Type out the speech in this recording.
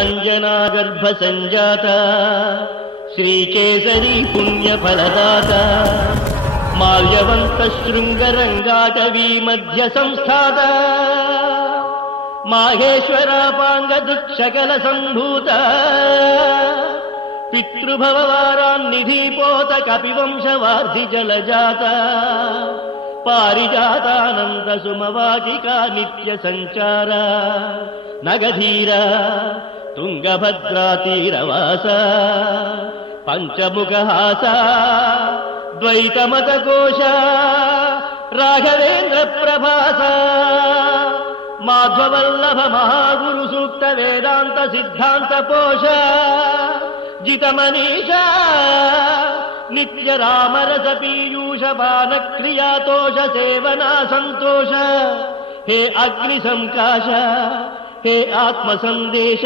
अंजना संजाता श्रीकेसरी पुण्यफलदाता माल्यवंत शृंगरंगाटवी मध्य संस्थाता माहेश्वरापांगदुःखकल संभूत पितृभववारान्निधिपोत कपिवंशवार्धि जलजाता पारिजातानंद सुमवाचिका नित्य संचारा नगधीरा तुंगभद्रा तीरवासा पंचमुखहासा द्वैतमतकोशा राघवेंद्र प्रभासा माध्ववल्लभ महागुरु सूक्त वेदांत सिद्धांत पोषा जितमनीषा नित्य रामरस पीयूष बाण क्रियातोष सेवना संतोष हे अग्नि संकाश हे आत्म संदेश।